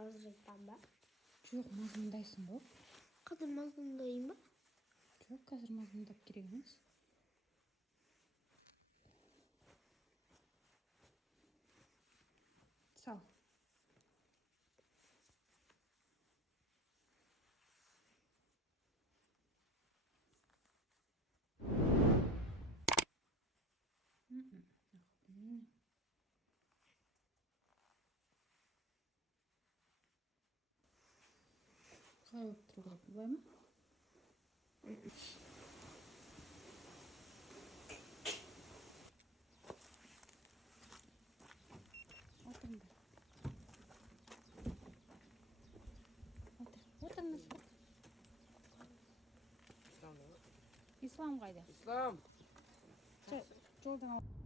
Қазір айтам ба? Жоқ, мазмұндайсың ғой. Қазір мазмұндайым ба? Жоқ, қазір мазмұндап керек емес. Сал. Қалай болып тұру керек, бұлай ма? Отырыңдар. Отырыңыз. Ислам қайда? Ислам! Жолдан ал.